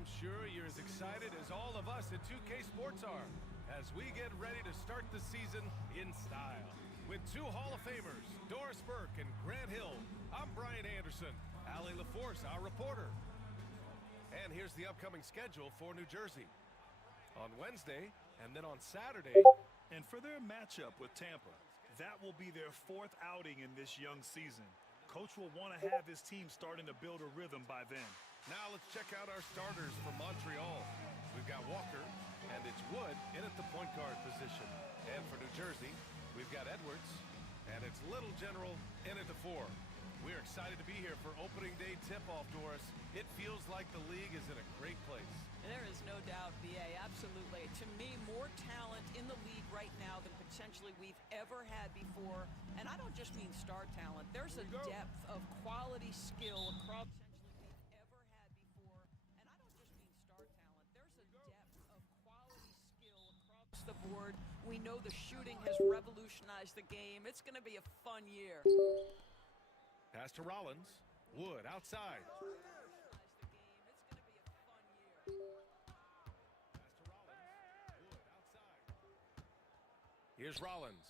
I'm sure you're as excited as all of us at 2K Sports are as we get ready to start the season in style. With two Hall of Famers, Doris Burke and Grant Hill, I'm Brian Anderson, Allie LaForce, our reporter. And here's the upcoming schedule for New Jersey. On Wednesday, and then on Saturday. And for their matchup with Tampa, that will be their fourth outing in this young season. Coach will want to have his team starting to build a rhythm by then. Now let's check out our starters for Montreal. We've got Walker, and it's Wood in at the point guard position. And for New Jersey, we've got Edwards, and it's Little General in at the 4. We're excited to be here for opening day tip-off, Doris. It feels like the league is in a great place. There is no doubt, B.A., absolutely. To me, more talent in the league right now than potentially we've ever had before. And I don't just mean star talent. There's a depth of quality skill across we've ever had before. And I don't just mean star talent. There's a depth of quality skill across the board. We know the shooting has revolutionized the game. It's going to be a fun year. Pass to Rollins. Wood outside. Here's Rollins.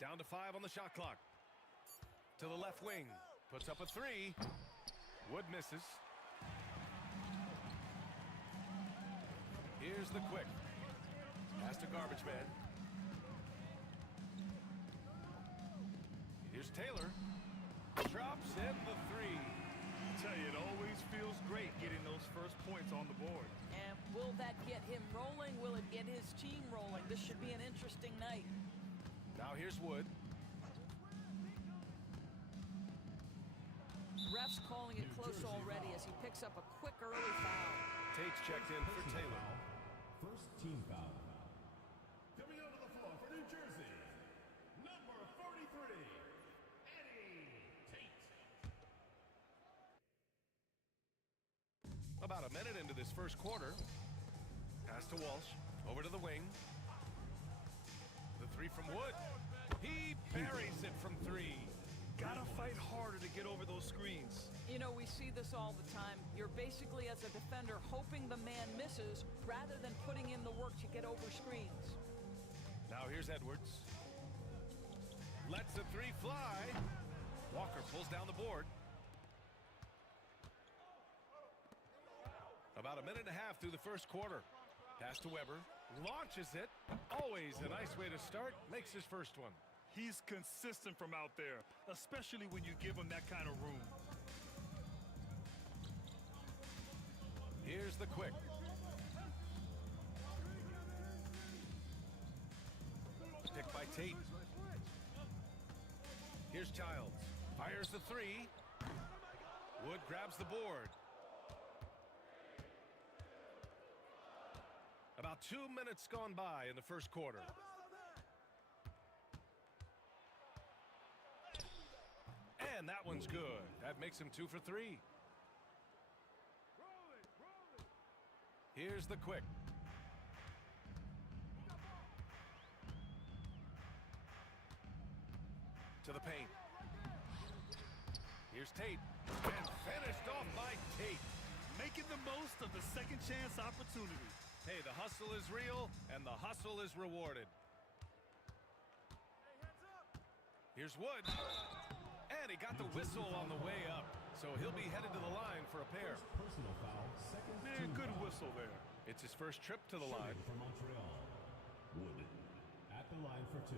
Down to 5 on the shot clock. To the left wing. Puts up a 3. Wood misses. Here's the quick. Pass to garbage man. Here's Taylor. Drops in the 3. I tell you, it always feels great getting those first points on the board. And will that get him rolling? Will it get his team rolling? This should be an interesting night. Now here's Wood. Ref's calling it close already as he picks up a quick early foul. Tate's checked in for Taylor. First team foul. Coming onto the floor for New Jersey, number 43, Tate. About a minute into this first quarter. Pass to Walsh. Over to the wing. The 3 from Wood. He buries it from 3. Gotta fight harder to get over those screens. You know, we see this all the time. You're basically, as a defender, hoping the man misses rather than putting in the work to get over screens. Now here's Edwards. Lets the 3 fly. Walker pulls down the board. About a minute and a half through the first quarter. Pass to Weber. Launches it. Always a nice way to start. Makes his first one. He's consistent from out there, especially when you give him that kind of room. Here's the quick. Picked by Tate. Here's Childs. Fires the 3. Wood grabs the board. About 2 minutes gone by in the first quarter. And that one's good. That makes him 2 for 3. Here's the quick. To the paint. Here's Tate. And finished off by Tate. Making the most of the second chance opportunity. Hey, the hustle is real, and the hustle is rewarded. Here's Wood. And he got the whistle on the way up. So he'll be headed to the line for a pair. Personal foul, second team Good foul. whistle there. It's his first trip to the line. For Montreal, Wood at the line for 2.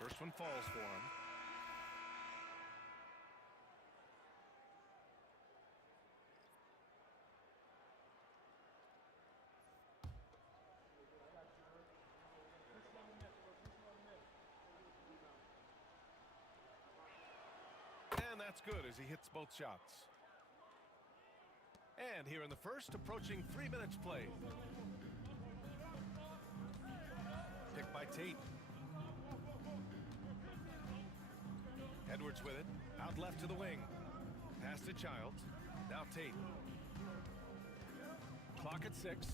First one falls for him. And that's good as he hits both shots. And here in the first, approaching 3 minutes played. Picked by Tate. Edwards with it. Out left to the wing. Pass to Childs. Now Tate. Clock at 6.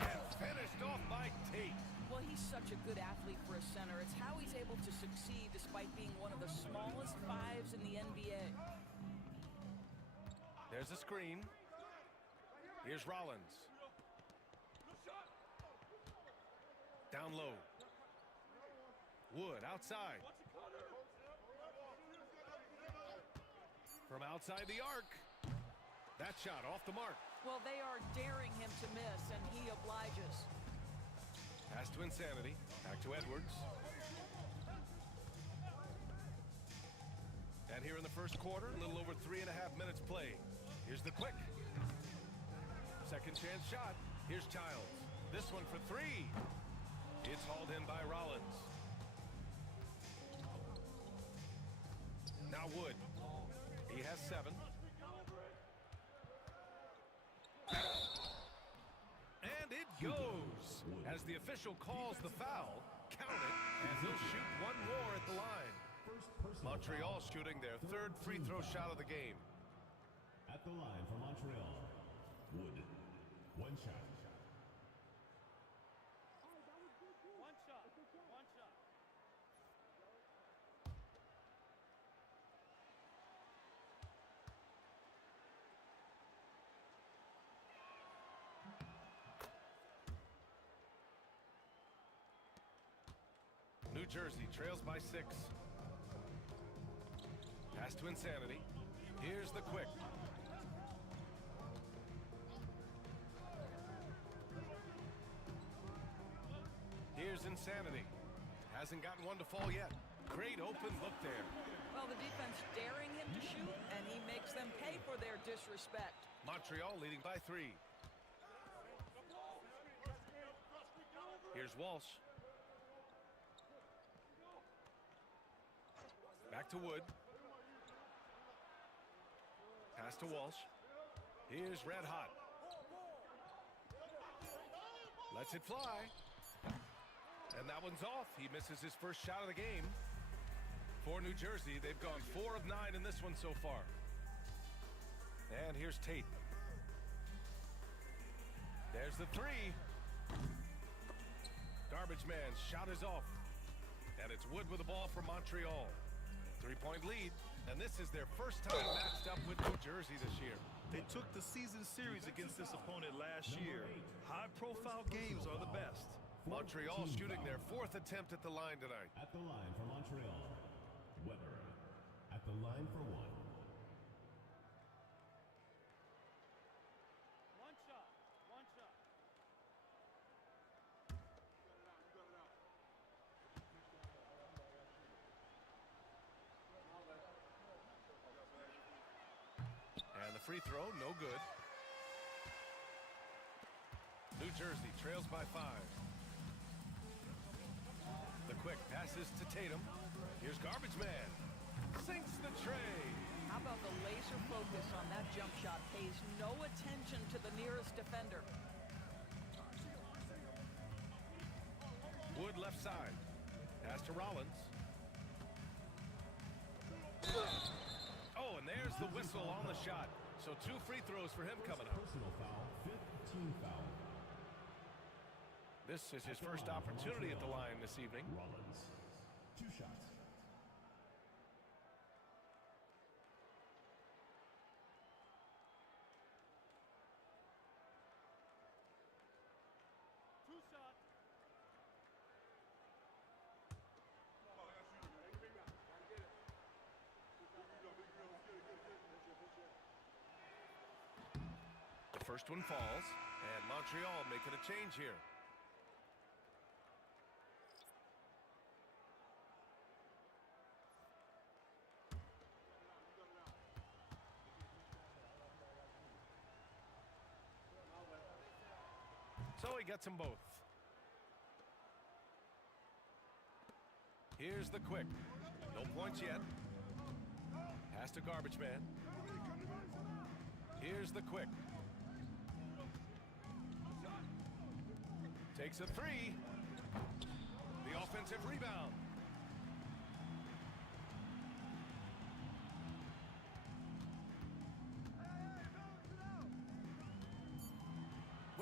And finished off by Tate. Well, he's such a good athlete for a center. It's how he's able to succeed despite being one of the smallest fives in the NBA. There's a screen. Here's Rollins. Down low. Wood outside. From outside the arc. That shot off the mark. Well, they are daring him to miss, and he obliges. Pass to Insanity. Back to Edwards. And here in the first quarter, a little over 3.5 minutes played. Here's the quick. Second chance shot. Here's Childs. This one for 3. It's hauled in by Rollins. Now Wood. He has 7. And it goes. As the official calls the foul, count it, and he'll shoot one more at the line. Montreal shooting their 3rd free throw shot of the game. At the line for Montreal, Wood. One shot. One shot. One shot. New Jersey trails by 6. Pass to Insanity. Here's the quick. Here's Insanity. Hasn't gotten one to fall yet. Great open look there. Well, the defense daring him to shoot, and he makes them pay for their disrespect. Montreal leading by 3. Here's Walsh. Back to Wood. Pass to Walsh. Here's Red Hot. Lets it fly. And that one's off. He misses his first shot of the game. For New Jersey, they've gone 4 of 9 in this one so far. And here's Tate. There's the 3. Garbage man's shot is off. And it's Wood with the ball for Montreal. 3-point lead, and this is their first time matched up with New Jersey this year. They took the season series against this opponent last year. High-profile games are the best. Montreal shooting their 4th attempt at the line tonight. At the line for Montreal, Weber. At the line for 1. One shot. One shot. And the free throw, no good. New Jersey trails by 5. The quick passes to Tatum. Here's Garbage Man. Sinks the tray. How about the laser focus on that jump shot? Pays no attention to the nearest defender. Wood left side. Pass to Rollins. Oh, and there's the whistle on the shot. So 2 free throws for him coming up. Personal foul, 5th team foul. This is his first opportunity at the line this evening. Rollins. 2 shots. Two shot. The first one falls, and Montreal making a change here. So he gets them both. Here's the quick. No points yet. Pass to Garbage Man. Here's the quick. Takes a 3. The offensive rebound.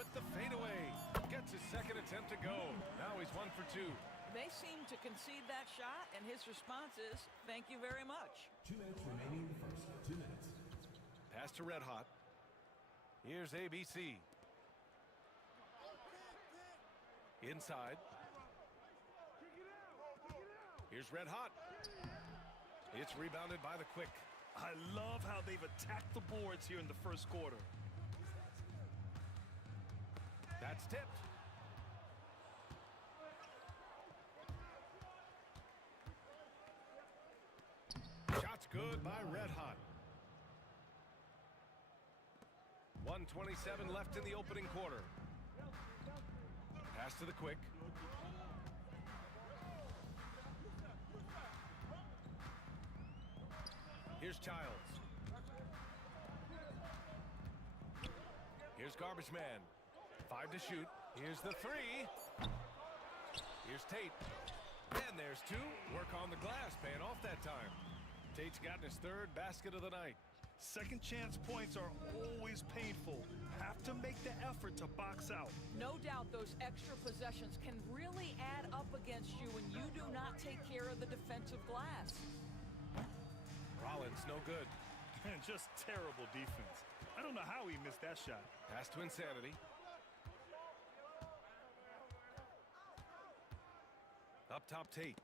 with the fadeaway. Gets his second attempt to go. Now he's 1 for 2. They seem to concede that shot, and his response is, thank you very much. 2 minutes remaining in the first. 2 minutes. Pass to Red Hot. Here's ABC. Inside. Here's Red Hot. It's rebounded by the Quick. I love how they've attacked the boards here in the first quarter. That's tipped. Shot's good by Red Hot. 1:27 left in the opening quarter. Pass to the Quick. Here's Childs. Here's Garbage Man. 5 to shoot. Here's the 3. Here's Tate. And there's 2. Work on the glass, paying off that time. Tate's gotten his 3rd basket of the night. Second chance points are always painful. Have to make the effort to box out. No doubt those extra possessions can really add up against you when you do not take care of the defensive glass. Rollins, no good. And just terrible defense. I don't know how he missed that shot. Pass to Insanity. Up top, Tate.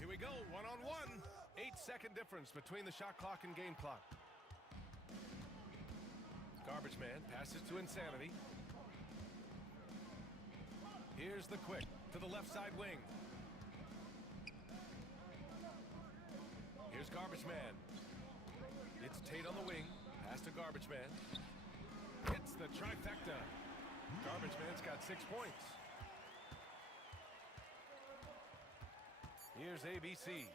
Here we go, one-on-one. 8-second difference between the shot clock and game clock. Garbage Man passes to Insanity. Here's the Quick to the left side wing. Here's Garbage Man. It's Tate on the wing. Pass to Garbage Man. Hits the trifecta. Garbage Man's got 6 points. Here's ABC.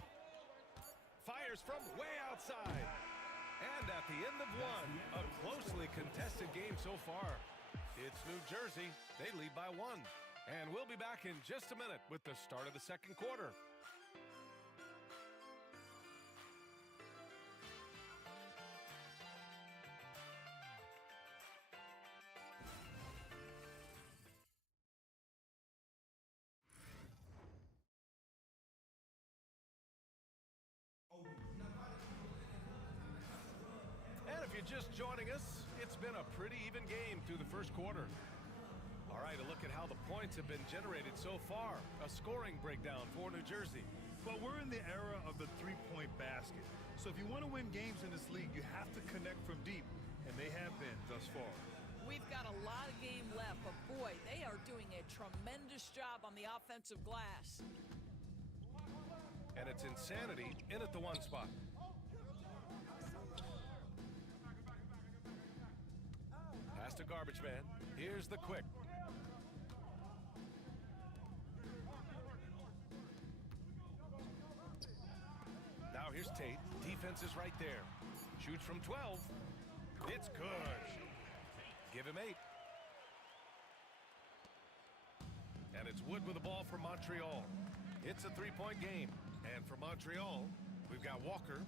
Fires from way outside. And at the end of one, a closely contested game so far. It's New Jersey. They lead by 1. And we'll be back in just a minute with the start of the second quarter. And if you're just joining us, it's been a pretty even game through the first quarter. All right, a look at how the points have been generated so far. A scoring breakdown for New Jersey. But we're in the era of the three-point basket. So if you want to win games in this league, you have to connect from deep. And they have been thus far. We've got a lot of game left, but boy, they are doing a tremendous job on the offensive glass. And it's Insanity in at the 1 spot. Pass to Garbage Man. Here's the Quick. Now here's Tate. Defense is right there. Shoots from 12. It's good. Give him 8. And it's Wood with the ball for Montreal. It's a 3-point game. And for Montreal, we've got Walker.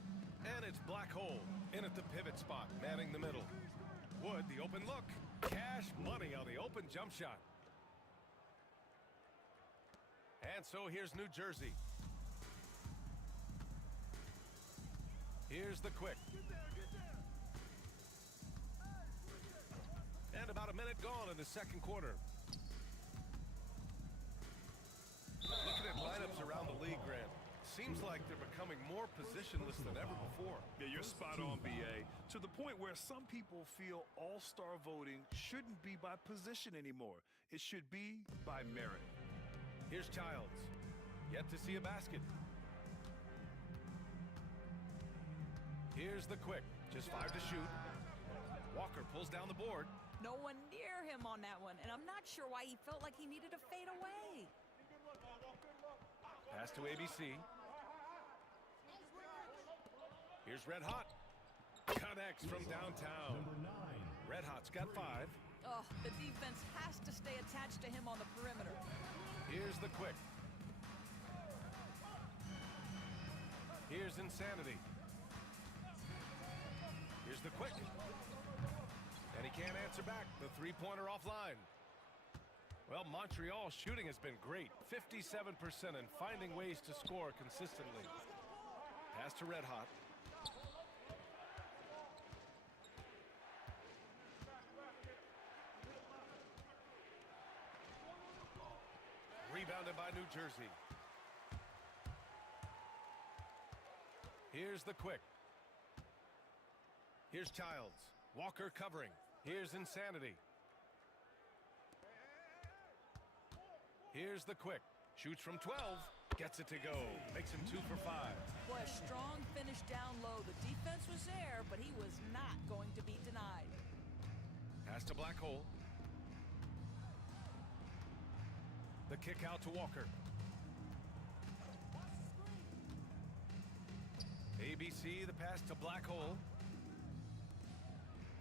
And it's Black Hole in at the pivot spot, manning the middle. Wood, the open look. Cash money on the open jump shot. And so here's New Jersey. Here's the Quick. And about a minute gone in the second quarter. Looking at lineups around the league, Grant, seems like they're becoming more positionless than ever before. Yeah, you're spot on, BA. To the point where some people feel all-star voting shouldn't be by position anymore. It should be by merit. Here's Childs. Yet to see a basket. Here's the Quick. Just 5 to shoot. Walker pulls down the board. No one near him on that one, and I'm not sure why he felt like he needed to fade away. Pass to ABC. Here's Red Hot. Connects from downtown. Number 9. Red Hot's got 5. Oh, the defense has to stay attached to him on the perimeter. Here's the Quick. Here's Insanity. Here's the Quick. And he can't Shots are back. The three-pointer offline. Well, Montreal's shooting has been great. 57% and finding ways to score consistently. Pass to Red Hot. Rebounded by New Jersey. Here's the quick. Here's Childs. Walker covering. Here's Insanity. Here's the quick. Shoots from 12. Gets it to go. Makes him 2 for 5. Boy, a strong finish down low. The defense was there, but he was not going to be denied. Pass to Black Hole. The kick out to Walker. ABC, the pass to Black Hole.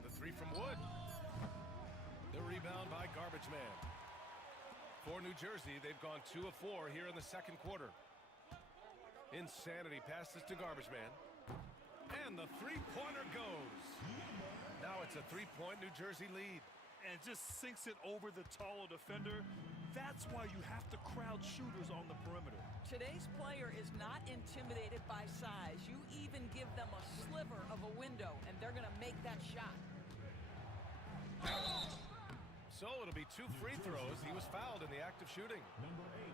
The three from Wood. The rebound by Garbage Man. For New Jersey, they've gone 2 of 4 here in the second quarter. Insanity passes to Garbage Man. And the three-pointer goes. Now it's a 3-point New Jersey lead. And just sinks it over the taller defender. That's why you have to crowd shooters on the perimeter. Today's player is not intimidated by size. You even give them a sliver of a window, and they're going to make that shot. So it'll be 2 free throws. He was fouled in the act of shooting. Number 8.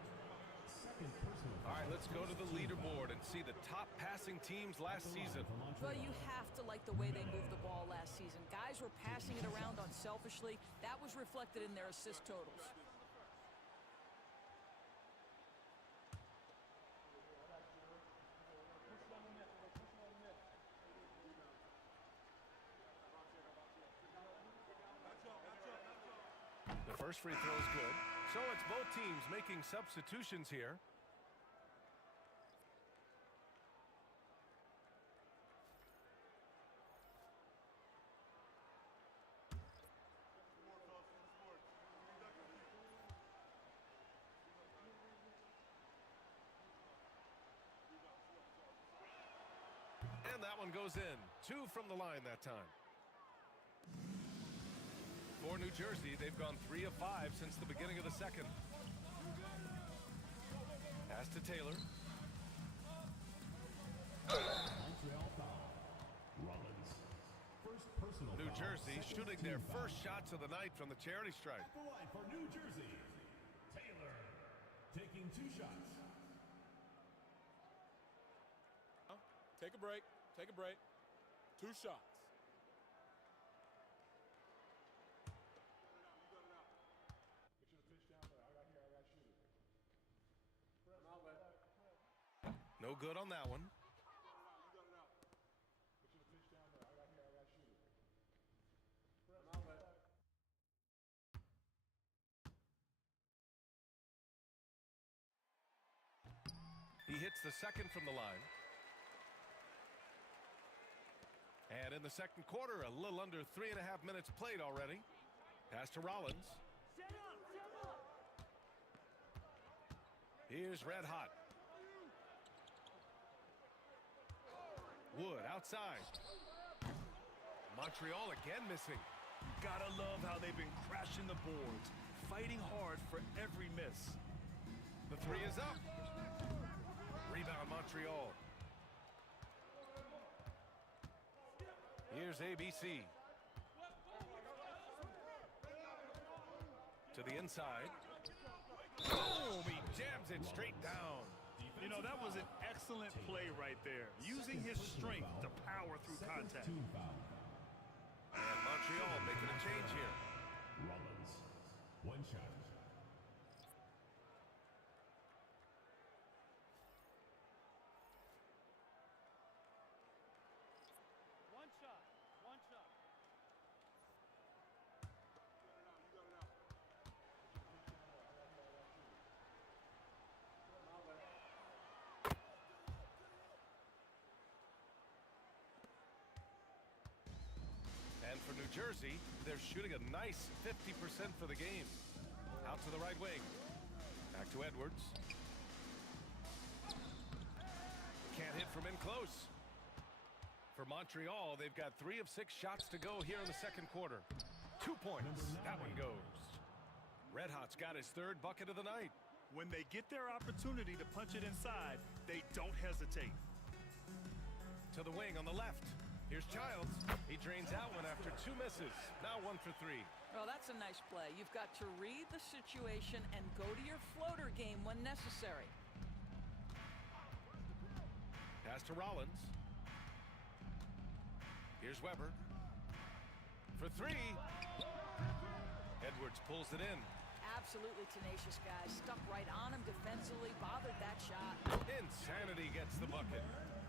Second personal All right, let's go to the leaderboard and see the top passing teams last season. Well, you have to like the way they moved the ball last season. Guys were passing it around unselfishly. That was reflected in their assist totals. The first free throw is good. So it's both teams making substitutions here. And that one goes in. 2 from the line that time. For New Jersey, they've gone 3 of 5 since the beginning of the second. Pass to Taylor. Montreal foul. Rollins. First personal New foul. Jersey Second shooting team their foul. first shots of the night from the charity stripe. At the line for New Jersey. Taylor. Taking 2 shots. Take a break. Take a break. 2 shots. No good on that one. He hits the second from the line. And in the second quarter, a little under 3.5 minutes played already. Pass to Rollins. Here's Red Hot. Wood outside. Montreal again missing. Gotta love how they've been crashing the boards, fighting hard for every miss. The three is up. Rebound Montreal. Here's ABC. To the inside. Boom! He jams it straight down. You know, that was an excellent play right there. Using his strength to power through contact. Team foul. And Montreal making a change here. Rollins. 1 shot. One shot. One shot. And for New Jersey, they're shooting a nice 50% for the game. Out to the right wing. Back to Edwards. Can't hit from in close. For Montreal, they've got 3 of 6 shots to go here in the second quarter. 2 points. That one goes. Red Hot's got his third bucket of the night. When they get their opportunity to punch it inside, they don't hesitate. To the wing on the left. Here's Childs. He drains out one after 2 misses. Now 1 for 3. Well, that's a nice play. You've got to read the situation and go to your floater game when necessary. Pass to Rollins. Here's Weber. For 3. Edwards pulls it in. Absolutely tenacious guy. Stuck right on him defensively. Bothered that shot. Insanity gets the bucket.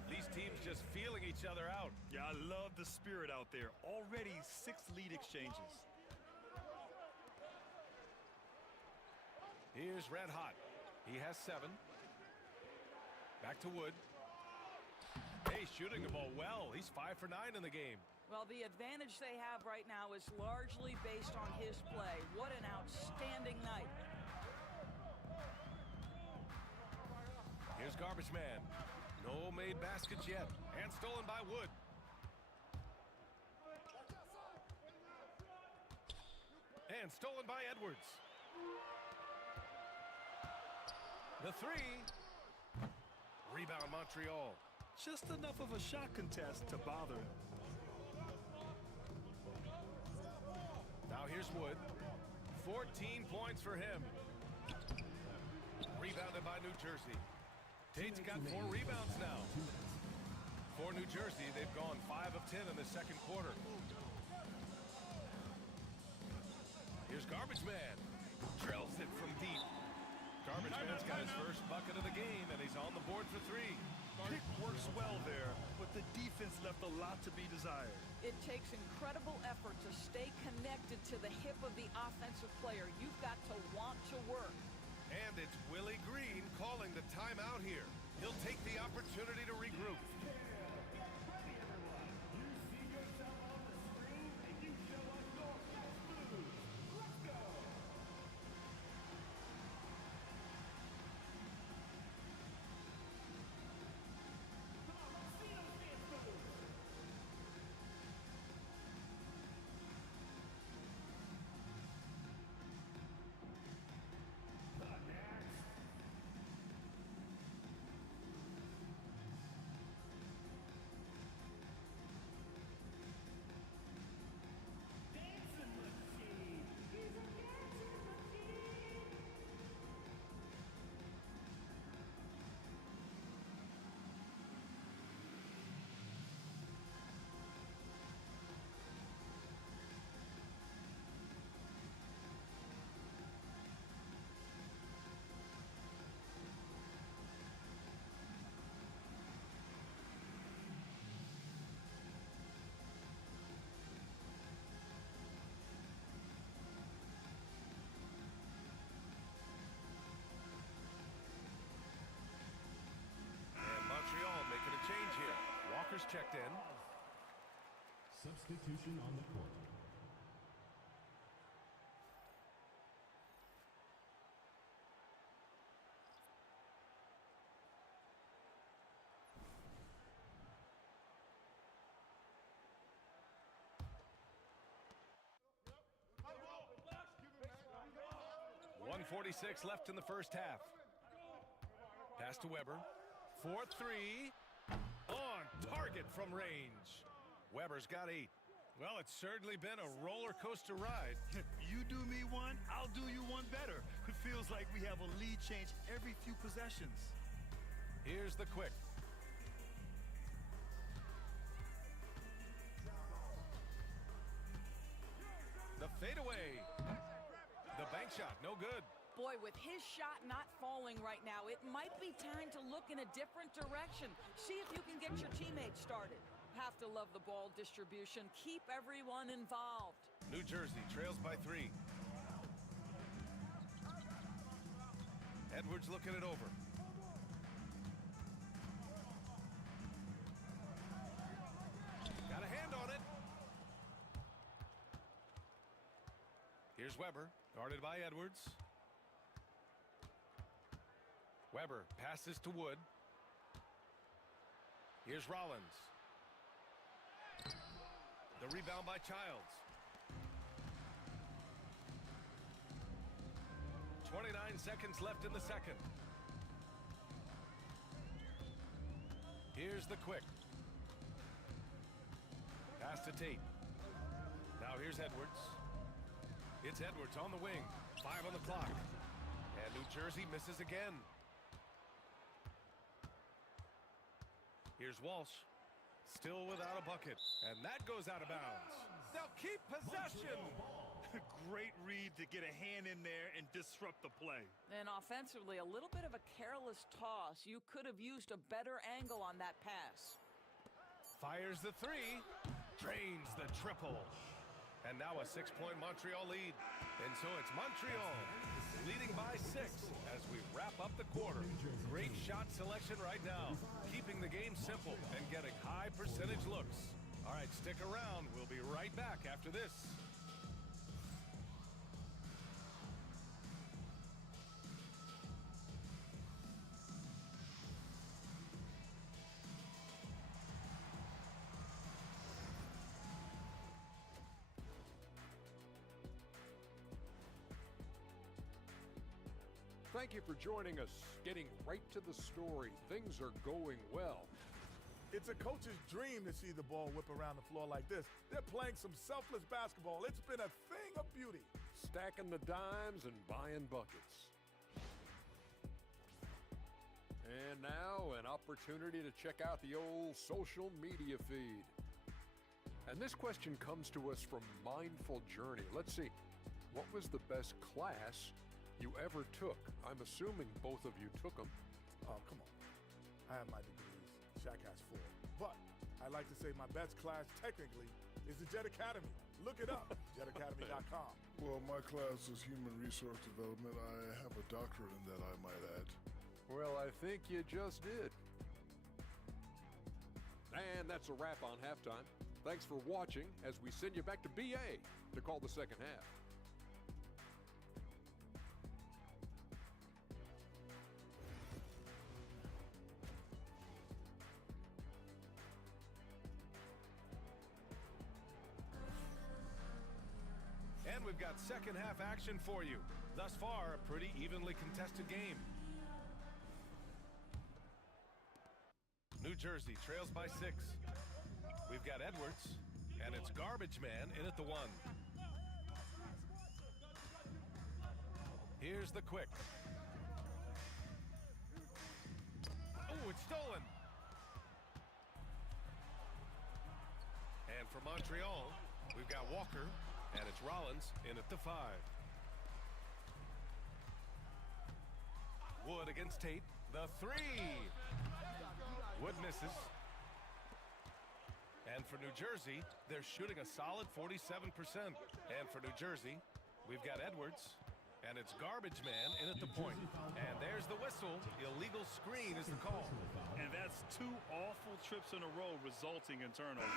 These teams just feeling each other out. Yeah, I love the spirit out there. Already 6 lead exchanges. Here's Red Hot. He has 7. Back to Wood. Hey, shooting the ball well. He's 5 for 9 in the game. Well, the advantage they have right now is largely based on his play. What an outstanding night. Here's Garbage Man. No made baskets yet. And stolen by Wood. And stolen by Edwards. The 3. Rebound Montreal. Just enough of a shot contest to bother. Now here's Wood. 14 points for him. Rebounded by New Jersey. Tate's got 4 rebounds now. For New Jersey, they've gone 5 of 10 in the second quarter. Here's Garbage Man. Drills it from deep. Garbage Man's got his first bucket of the game, and he's on the board for 3. Pick works well there, but the defense left a lot to be desired. It takes incredible effort to stay connected to the hip of the offensive player. You've got to want to work. And it's Willie Green calling the timeout here. He'll take the opportunity to regroup. Walker's checked in. Substitution on the court. .146 left in the first half. Pass to Weber. 4-3. On target from range. Weber's got 8. Well, it's certainly been a roller coaster ride. You do me one, I'll do you one better. It feels like we have a lead change every few possessions. Here's the quick. The fadeaway. The bank shot, no good. Boy, with his shot not falling right now, it might be time to look in a different direction. See if you can get your teammates started. Have to love the ball distribution. Keep everyone involved. New Jersey trails by 3. Edwards looking it over. Got a hand on it. Here's Weber, guarded by Edwards. Weber passes to Wood. Here's Rollins. The rebound by Childs. 29 seconds left in the second. Here's the quick. Pass to Tate. Now here's Edwards. It's Edwards on the wing. 5 on the clock. And New Jersey misses again. Here's Walsh. Still without a bucket. And that goes out of bounds. They'll keep possession. Great read to get a hand in there and disrupt the play. And offensively, a little bit of a careless toss. You could have used a better angle on that pass. Fires the three. Drains the triple. And now a 6-point Montreal lead. And so it's Montreal leading by 6 as we wrap up the quarter. Great shot selection right now, keeping the game simple and getting high percentage looks. All right, stick around. We'll be right back after this. Thank you for joining us. Getting right to the story. Things are going well. It's a coach's dream to see the ball whip around the floor like this. They're playing some selfless basketball. It's been a thing of beauty. Stacking the dimes and buying buckets. And now an opportunity to check out the old social media feed. And this question comes to us from Mindful Journey. Let's see. What was the best class you ever took? I'm assuming both of you took them. Oh, come on. I have my degrees. Shaq has 4. But I like to say my best class technically is the Jet Academy. Look it up, jetacademy.com. Well, my class is human resource development. I have a doctorate in that, I might add. Well, I think you just did. And that's a wrap on halftime. Thanks for watching as we send you back to BA to call the second half. And we've got second half action for you. Thus far, a pretty evenly contested game. New Jersey trails by 6. We've got Edwards, and it's Garbage Man in at the 1. Here's the quick. Oh, it's stolen. And for Montreal, we've got Walker, and it's Rollins in at the 5. Wood against Tate. The 3. Wood misses. And for New Jersey, they're shooting a solid 47%. And for New Jersey, we've got Edwards, and it's Garbage Man in at the point. And there's the whistle. Illegal screen is the call. And that's 2 awful trips in a row resulting in turnovers.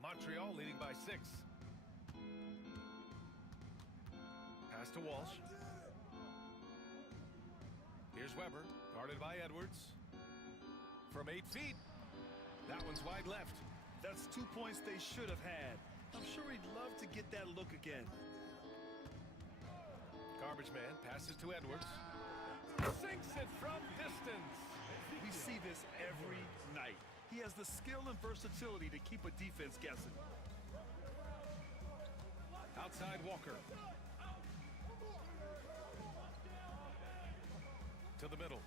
Montreal leading by 6. Pass to Walsh. Here's Weber, guarded by Edwards. From 8 feet. That one's wide left. That's 2 points they should have had. I'm sure he'd love to get that look again. Garbage Man passes to Edwards. Sinks it from distance. We see this every night. He has the skill and versatility to keep a defense guessing. Outside Walker. To the middle.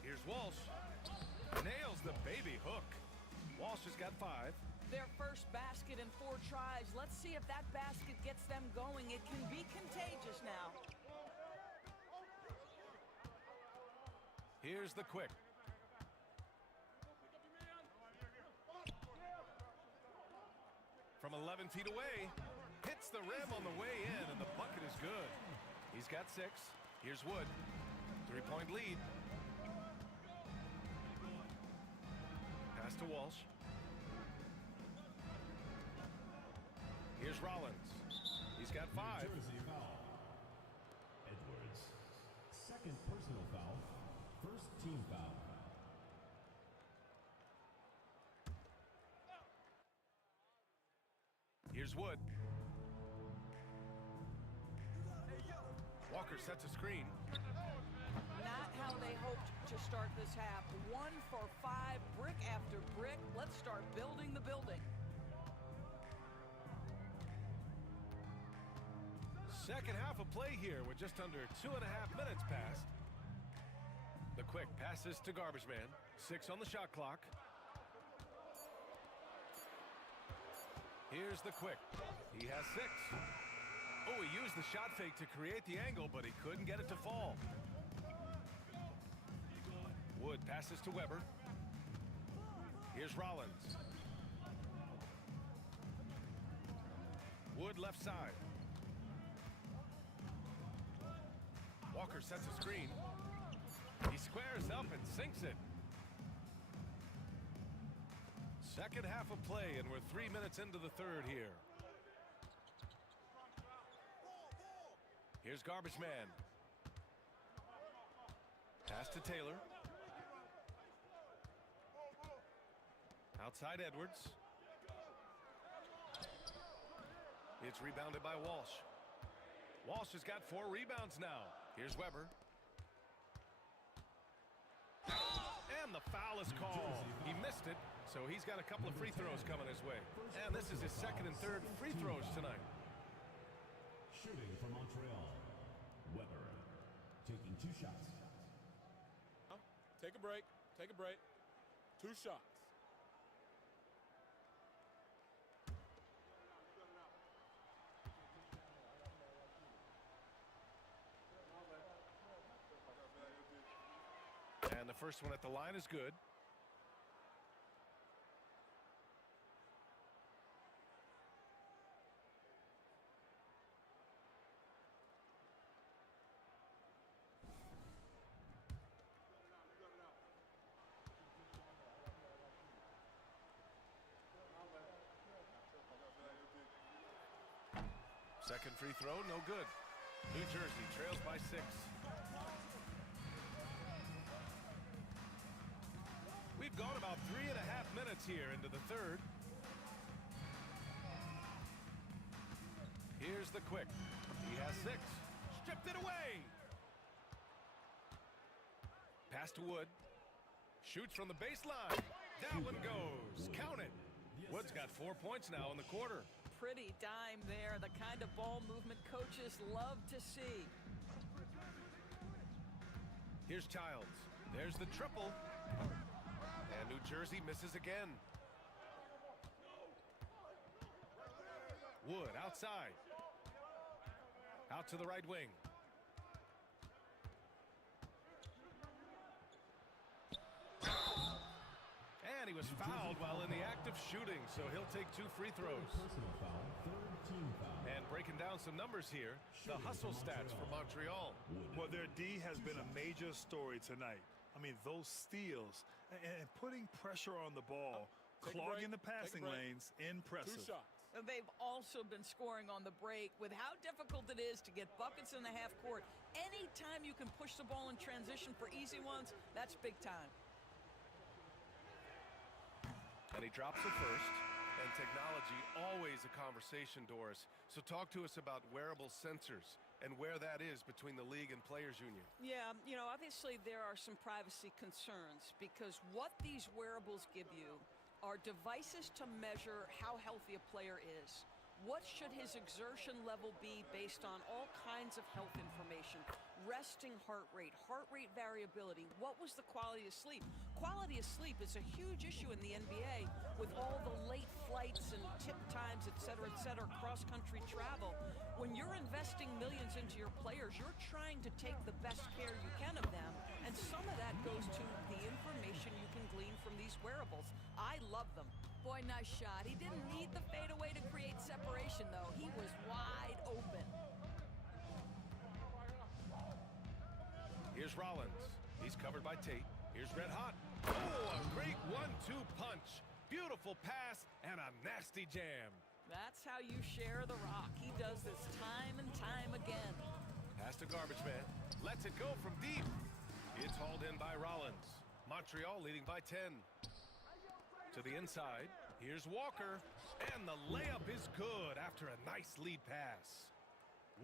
Here's Walsh. Nails the baby hook. Walsh has got 5. Their first basket in 4 tries. Let's see if that basket gets them going. It can be contagious now. Here's the quick. From 11 feet away, hits the rim on the way in, and the bucket is good. He's got 6. Here's Wood. 3-point lead. Pass to Walsh. Here's Rollins. He's got 5. Jersey foul. Edwards. Second personal foul. First team foul. Here's Wood. Walker sets a screen. Not how they hoped to start this half. 1 for 5, brick after brick. Let's start building the building. Second half of play here with just under 2.5 minutes passed. The quick passes to Garbage Man. 6 on the shot clock. Here's the quick. He has 6. Oh, he used the shot fake to create the angle, but he couldn't get it to fall. Wood passes to Weber. Here's Rollins. Wood left side. Walker sets a screen. He squares up and sinks it. Second half of play, and we're 3 minutes into the third here. Here's Garbage Man. Pass to Taylor. Outside Edwards. It's rebounded by Walsh. Walsh has got 4 rebounds now. Here's Weber. And the foul is called. He missed it, so he's got a couple of free throws coming his way. And this is his second and third free throws tonight. Shooting for Montreal, Weber, taking 2 shots. Take a break. Take a break. 2 shots. And the first one at the line is good. Second free throw, no good. New Jersey trails by 6. We've gone about 3.5 minutes here into the third. Here's the quick. He has 6. Stripped it away. Pass to Wood. Shoots from the baseline. That one goes. Count it. Wood's got 4 points now in the quarter. Pretty dime there. The kind of ball movement coaches love to see. Here's Childs. There's the triple. And New Jersey misses again. Wood outside. Out to the right wing. And he was fouled while in the act of shooting, so he'll take 2 free throws. Personal foul, third team foul. And breaking down some numbers here, the hustle stats for Montreal. Well, their D has been a major story tonight. I mean, those steals and putting pressure on the ball, clogging the passing lanes, impressive. 2 shots. They've also been scoring on the break. With how difficult it is to get buckets in the half court, anytime you can push the ball in transition for easy ones, that's big time. And he drops the first. And technology, always a conversation, Doris. So talk to us about wearable sensors and where that is between the league and players union. Yeah, you know, obviously there are some privacy concerns because what these wearables give you are devices to measure how healthy a player is. What should his exertion level be based on all kinds of health information? Resting heart rate variability. What was the quality of sleep? Quality of sleep is a huge issue in the NBA with all the late flights and tip times, et cetera, cross-country travel. When you're investing millions into your players, you're trying to take the best care you can of them, and some of that goes to the information you can glean from these wearables. I love them. Boy, nice shot. He didn't need the fadeaway to create separation, though. He was wide open. Here's Rollins. He's covered by Tate. Here's Red Hot. Oh, a great 1-2 punch. Beautiful pass and a nasty jam. That's how you share the rock. He does this time and time again. Pass to Garbage Man. Lets it go from deep. It's hauled in by Rollins. Montreal leading by 10. To the inside. Here's Walker, and the layup is good after a nice lead pass.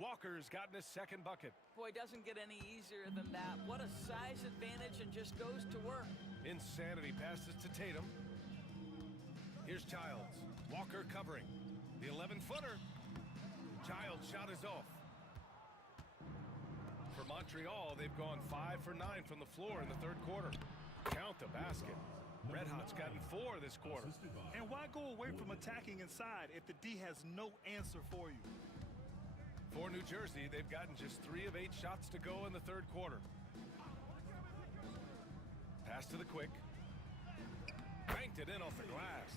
Walker's gotten his second bucket. Boy, doesn't get any easier than that. What a size advantage, and just goes to work. Insanity passes to Tatum. Here's Childs. Walker covering. The 11-footer. Childs' shot is off. For Montreal, they've gone 5 for 9 from the floor in the third quarter. Count the basket. Red Hot's gotten 4 this quarter. And why go away from attacking inside if the D has no answer for you? For New Jersey, they've gotten just 3 of 8 shots to go in the third quarter. Pass to the Quick. Banked it in off the glass.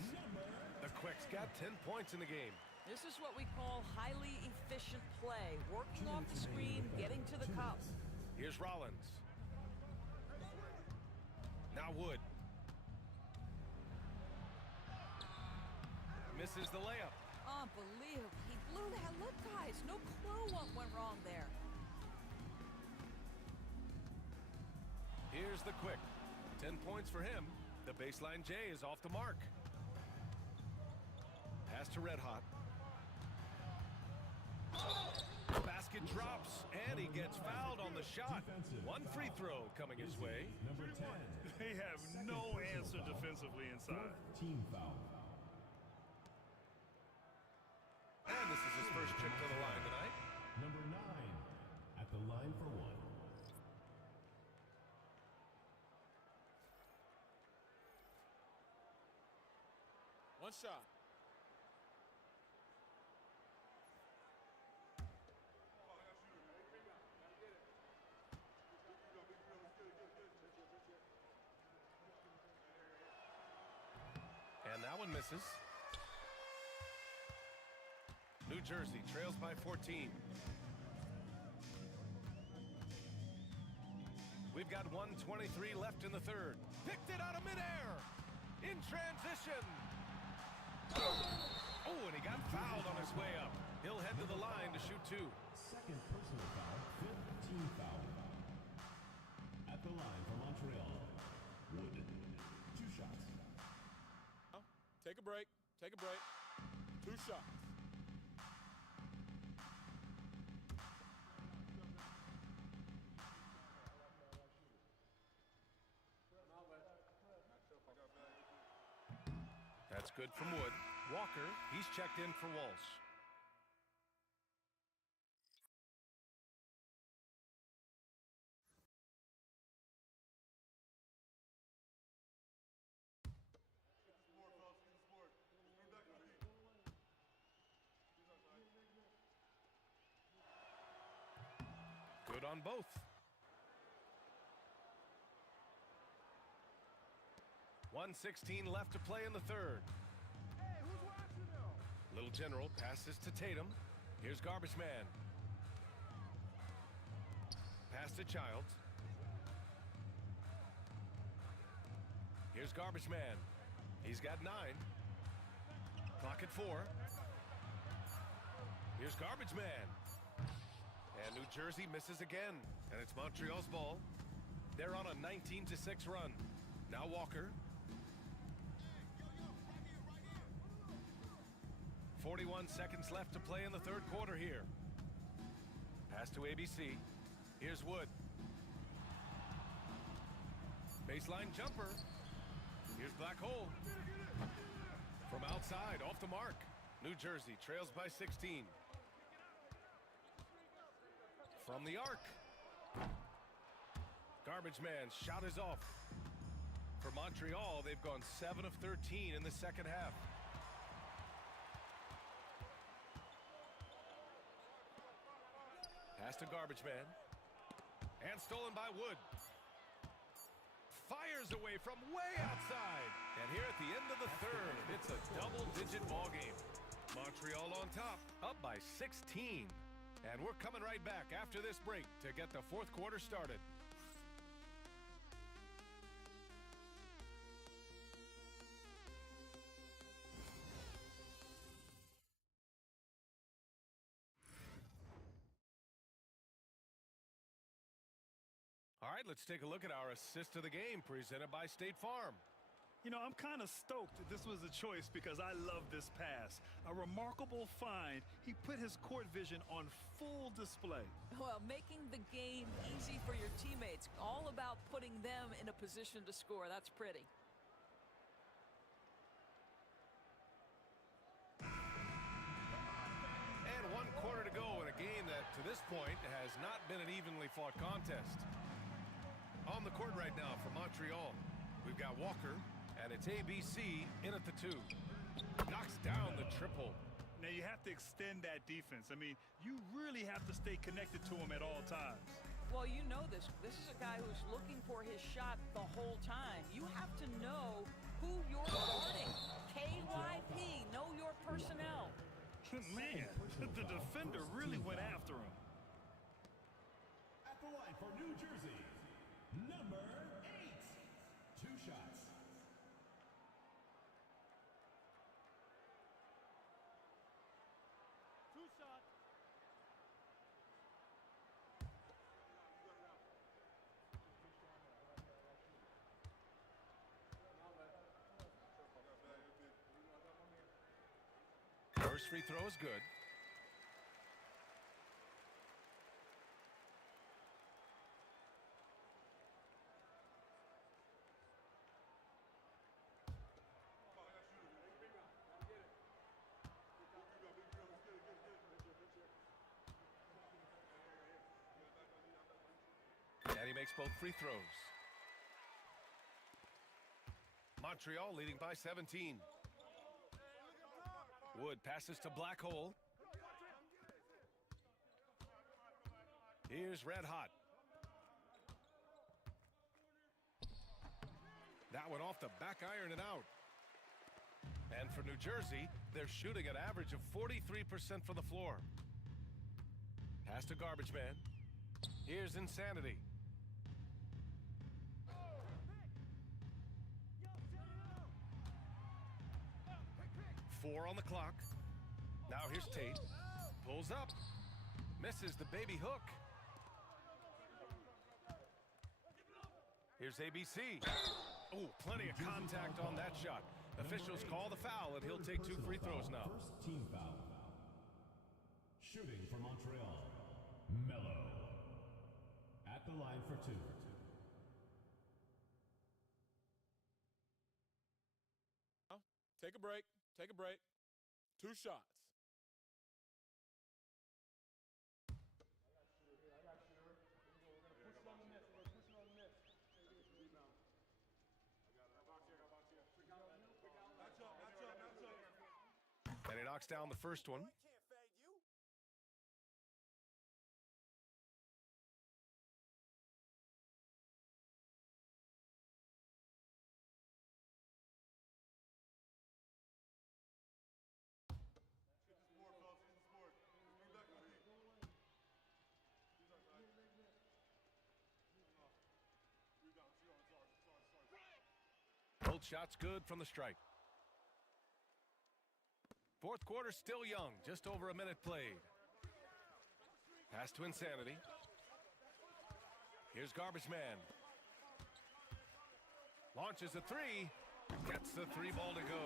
The Quick's got 10 points in the game. This is what we call highly efficient play. Working off the screen, getting to the cup. Here's Rollins. Now Wood. Misses the layup. Unbelievable. He blew that. Look, guys, no clue what went wrong there. Here's the Quick. 10 points for him. The baseline J is off the mark. Pass to Red Hot. Basket drops, and he gets fouled on the shot. One free throw coming his way. Number 10. They have no answer defensively inside. Team foul. And this is his first trip to the line tonight. Number 9 at the line for 1. One shot. And that one misses. New Jersey trails by 14. We've got 1:23 left in the third. Picked it out of midair. In transition. Oh, and he got fouled on his way up. He'll head to the line to shoot 2. Second personal foul, 5th team foul. At the line for Montreal, Wood. 2 shots. Take a break. Take a break. 2 shots. That's good from Wood. Walker, he's checked in for Walsh. Good on both. .116 left to play in the third. Little General passes to Tatum. Here's Garbage Man. Pass to Childs. Here's Garbage Man. He's got 9. Clock at 4. Here's Garbage Man. And New Jersey misses again. And it's Montreal's ball. They're on a 19-6 run. Now Walker. 41 seconds left to play in the third quarter here. Pass to ABC. Here's Wood. Baseline jumper. Here's Black Hole. From outside, off the mark. New Jersey trails by 16. From the arc. Garbage Man's shot is off. For Montreal, they've gone 7 of 13 in the second half. Pass to Garbage Man. And stolen by Wood. Fires away from way outside. And here at the end of the third, it's a double-digit ball game. Montreal on top, up by 16. And we're coming right back after this break to get the fourth quarter started. All right, let's take a look at our assist of the game presented by State Farm. You know, I'm kind of stoked that this was a choice because I love this pass. A remarkable find. He put his court vision on full display. Well, making the game easy for your teammates. All about putting them in a position to score. That's pretty. And 1 quarter to go in a game that, to this point, has not been an evenly fought contest. On the court right now for Montreal, we've got Walker, and it's ABC in at the 2. Knocks down the triple. Now, you have to extend that defense. I mean, you really have to stay connected to him at all times. Well, you know this. This is a guy who's looking for his shot the whole time. You have to know who you're guarding. KYP, know your personnel. Man, the defender really went after him. At the line for New Jersey, number 8. 2 shots. Two shots. First free throw is good. And he makes both free throws. Montreal leading by 17. Wood passes to Black Hole. Here's Red Hot. That one off the back iron and out. And for New Jersey, they're shooting an average of 43% from the floor. Pass to Garbage Man. Here's Insanity. Four on the clock. Now here's Tate. Pulls up. Misses the baby hook. Here's ABC. Oh, plenty of contact on that shot. Officials call the foul, and he'll take 2 free throws now. First team foul. Shooting for Montreal, Mello. At the line for 2. Take a break. Take a break. 2 shots. And he knocks down the first one. Both shots good from the strike. Fourth quarter still young, just over a minute played. Pass to Insanity. Here's Garbage Man. Launches a 3. Gets the 3 ball to go.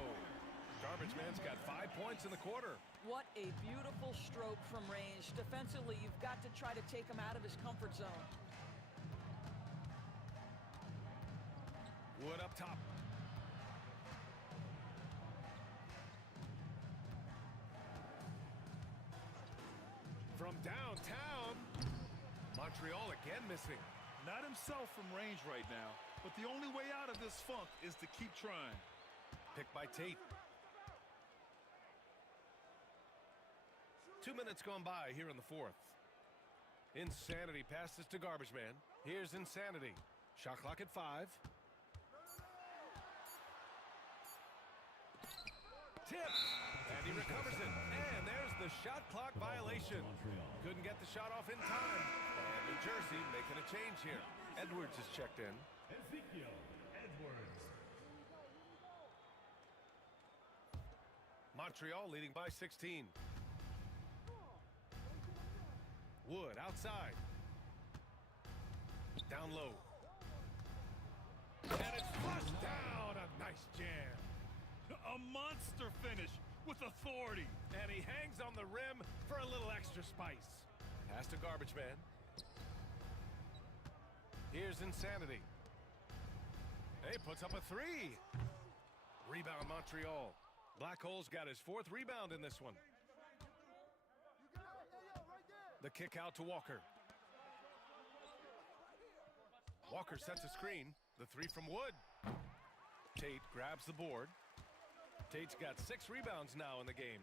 Garbage Man's got 5 points in the quarter. What a beautiful stroke from range. Defensively, you've got to try to take him out of his comfort zone. Wood up top. From downtown, Montreal again missing. Not himself from range right now, but the only way out of this funk is to keep trying. Picked by Tate. 2 minutes gone by here in the fourth. Insanity passes to Garbage Man. Here's Insanity. Shot clock at 5. Tipped, and he recovers it. And there's the shot clock violation. Couldn't get the shot off in time. And New Jersey making a change here. Edwards is checked in. Ezekiel Edwards. Montreal leading by 16. Wood outside. Down low. And it's flushed down. A nice with authority. And he hangs on the rim for a little extra spice. Pass to Garbage Man. Here's Insanity. He puts up a three. Rebound Montreal. Black Hole's got his 4th rebound in this one. The kick out to Walker. Walker sets a screen. The three from Wood. Tate grabs the board. Tate's got 6 rebounds now in the game.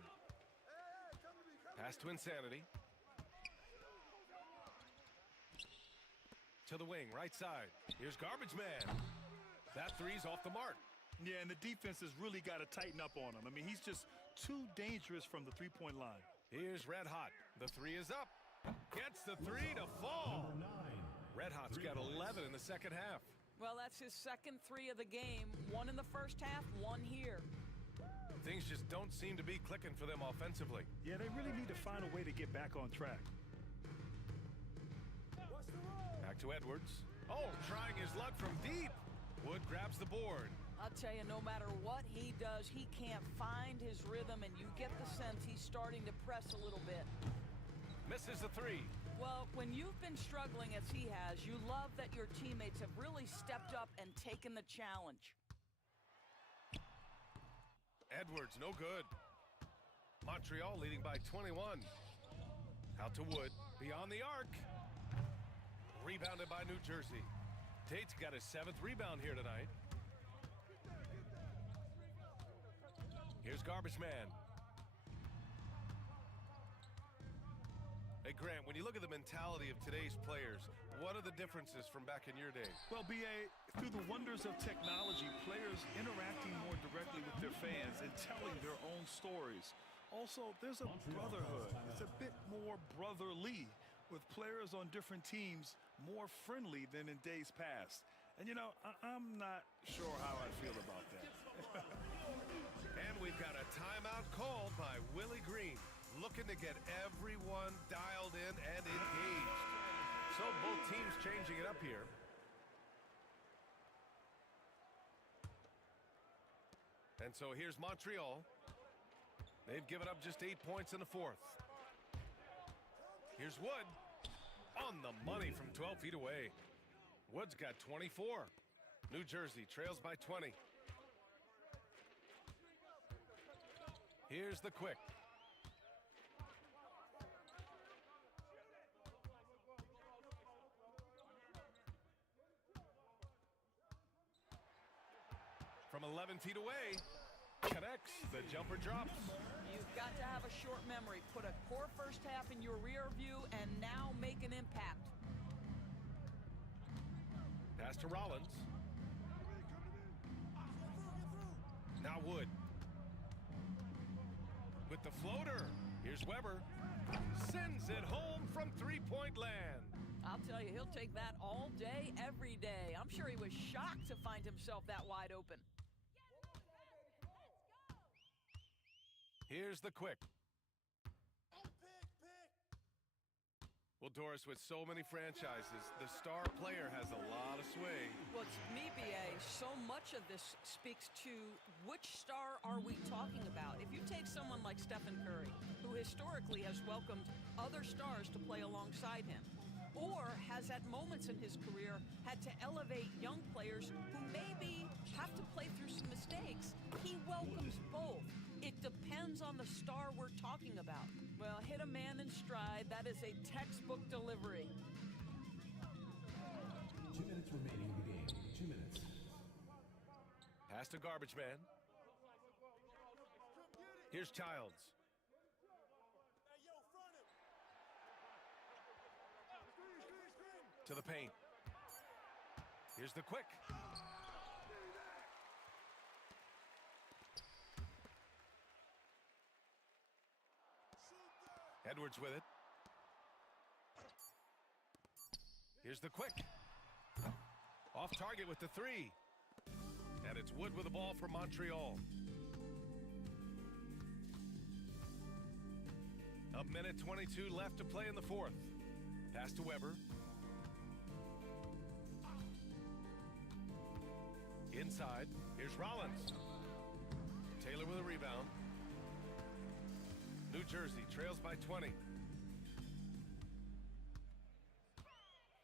Pass to Insanity. To the wing, right side. Here's Garbage Man. That three's off the mark. Yeah, and the defense has really got to tighten up on him. I mean, he's just too dangerous from the three-point line. Here's Red Hot. The three is up. Gets the three to fall. Red Hot's got 11 in the second half. Well, that's his second 3 of the game. 1 in the first half, 1 here. Things just don't seem to be clicking for them offensively. Yeah, they really need to find a way to get back on track. Back to Edwards. Oh, trying his luck from deep. Wood grabs the board. I'll tell you, no matter what he does, he can't find his rhythm, and you get the sense he's starting to press a little bit. Misses the three. Well, when you've been struggling as he has, you love that your teammates have really stepped up and taken the challenge. Edwards, no good. Montreal leading by 21. Out to Wood, beyond the arc. Rebounded by New Jersey. Tate's got his 7th rebound here tonight. Here's Garbage Man. Hey, Grant, when you look at the mentality of today's players, what are the differences from back in your day? Well, B.A., through the wonders of technology, players interacting more directly with their fans and telling their own stories. Also, there's a brotherhood. It's a bit more brotherly, with players on different teams more friendly than in days past. And, you know, I'm not sure how I feel about that. And we've got a timeout called by Willie Green, looking to get everyone dialed in and engaged. So both teams changing it up here. And so here's Montreal. They've given up just 8 points in the 4th. Here's Wood. On the money from 12 feet away. Wood's got 24. New Jersey trails by 20. Here's the quick. From 11 feet away, connects, the jumper drops. You've got to have a short memory. Put a poor first half in your rear view and now make an impact. Pass to Rollins. Now Wood. With the floater, here's Weber. Sends it home from three-point land. I'll tell you, he'll take that all day, every day. I'm sure he was shocked to find himself that wide open. Here's the quick. Well, Doris, with so many franchises, the star player has a lot of sway. Well, it's me, B.A. So much of this speaks to which star are we talking about? If you take someone like Stephen Curry, who historically has welcomed other stars to play alongside him, or has at moments in his career had to elevate young players who maybe have to play through some mistakes, he welcomes both. It depends on the star we're talking about. Well, hit a man in stride. That is a textbook delivery. 2 minutes remaining in the game. 2 minutes. Pass to Garbage Man. Here's Childs. To the paint. Here's the quick. Edwards with it. Here's the quick. Off target with the three. And it's Wood with the ball for Montreal. A minute 22 left to play in the 4th. Pass to Weber. Inside, here's Rollins. Taylor with a rebound. New Jersey trails by 20.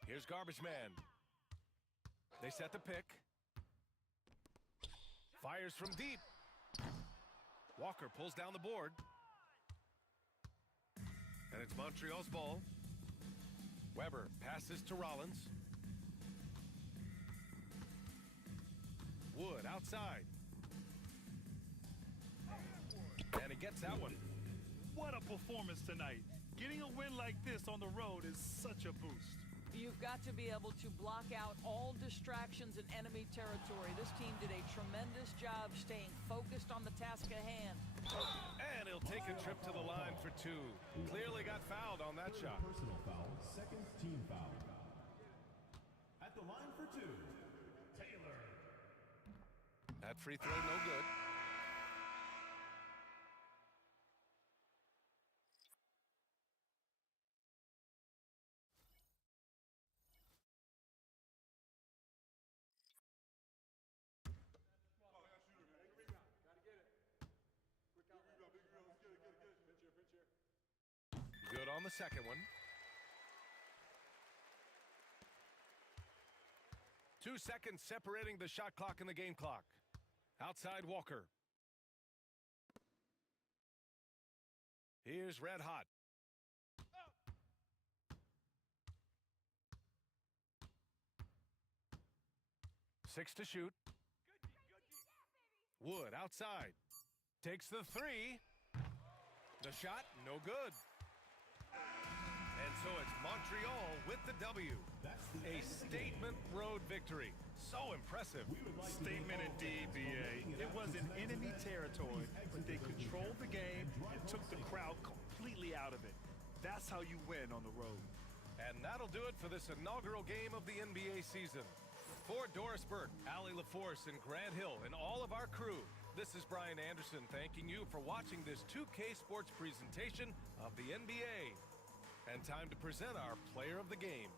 Here's Garbage Man. They set the pick. Fires from deep. Walker pulls down the board. And it's Montreal's ball. Weber passes to Rollins. Wood outside. And he gets that one. What a performance tonight. Getting a win like this on the road is such a boost. You've got to be able to block out all distractions in enemy territory. This team did a tremendous job staying focused on the task at hand. And he'll take a trip to the line for two. Clearly got fouled on that shot. Personal foul, second team foul. At the line for two, Taylor. That free throw no good. Good on the second one. 2 seconds separating the shot clock and the game clock. Outside Walker. Here's Red Hot. Six to shoot. Wood outside. Takes the three. The shot, no good. And so it's Montreal with the W. A statement road victory. So impressive. Statement indeed, B.A. It was in enemy territory, but they controlled the game and took the crowd completely out of it. That's how you win on the road. And that'll do it for this inaugural game of the NBA season. For Doris Burke, Allie LaForce, and Grant Hill, and all of our crew, this is Brian Anderson thanking you for watching this 2K Sports presentation of the NBA. And time to present our player of the game.